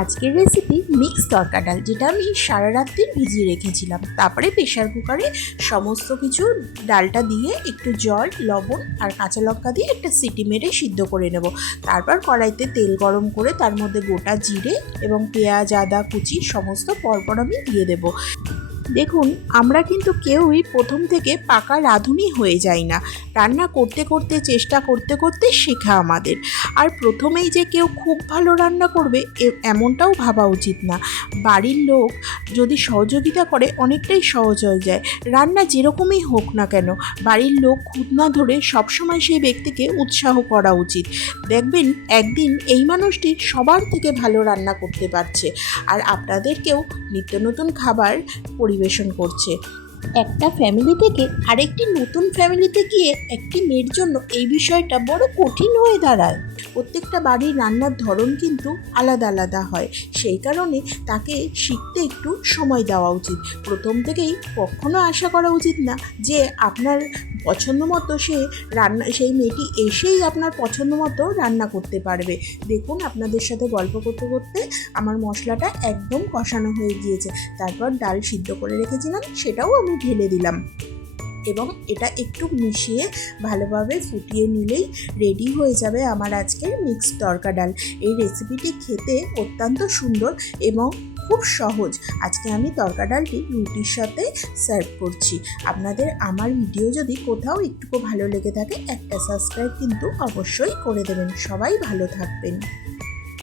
আজকের recipe mix তরকা ডাল, যেটা আমি সারা রাত্রি ভিজিয়ে রেখেছিলাম। তারপরে প্রেশার কুকারে সমস্ত কিছু ডালটা দিয়ে একটু জল, লবণ আর কাঁচা লঙ্কা দিয়ে একটা সিটি মেরে সিদ্ধ করে নেব। তারপর কড়াইতে তেল গরম করে তার মধ্যে গোটা জিরে এবং পেঁয়াজ, আদা কুচি সমস্ত পরপর আমি দিয়ে দেবো। দেখুন, আমরা কিন্তু কেউই প্রথম থেকে পাকা রাঁধুনি হয়ে যাই না। রান্না করতে করতে, চেষ্টা করতে করতে শেখা আমাদের। আর প্রথমেই যে কেউ খুব ভালো রান্না করবে এমনটাও ভাবা উচিত না। বাড়ির লোক যদি সহযোগিতা করে অনেকটাই সহজ হয়ে যায়। রান্না যেরকমই হোক না কেন, বাড়ির লোক খুঁত না ধরে সবসময় সেই ব্যক্তিকে উৎসাহ করা উচিত। দেখবেন একদিন এই মানুষটি সবার থেকে ভালো রান্না করতে পারছে আর আপনাদেরকেও নিত্য নতুন খাবার পরিবেশন করছে। একটা ফ্যামিলি থেকে আরেকটি নতুন ফ্যামিলিতে গিয়ে একটি মেয়ের জন্য এই বিষয়টা বড় কঠিন হয়ে দাঁড়ায়। প্রত্যেকটা বাড়ির রান্নার ধরন কিন্তু আলাদা আলাদা হয়, সেই কারণে তাকে শিখতে একটু সময় দেওয়া উচিত। প্রথম থেকেই কখনো আশা করা উচিত না যে আপনার পছন্দ মতো সেই মেয়েটি এসেই আপনার পছন্দ মতো রান্না করতে পারবে। দেখুন, আপনাদের সাথে গল্প করতে করতে আমার মশলাটা একদম কষানো হয়ে গিয়েছে। তারপর ডাল সিদ্ধ করে রেখেছিলাম, সেটাও আমি ঢেলে দিলাম এবং এটা একটু মিশিয়ে ভালোভাবে ফুটিয়ে নিলেই রেডি হয়ে যাবে আমার আজকের মিক্সড তরকা ডাল। এই রেসিপিটি খেতে অত্যন্ত সুন্দর এবং খুব সহজ। আজকে আমি তরকা ডালটি রুটির সাথে সার্ভ করছি। আপনাদের আমার ভিডিও যদি কোথাও একটু ভালো লেগে থাকে, একটা সাবস্ক্রাইব কিন্তু অবশ্যই করে দেবেন। সবাই ভালো থাকবেন।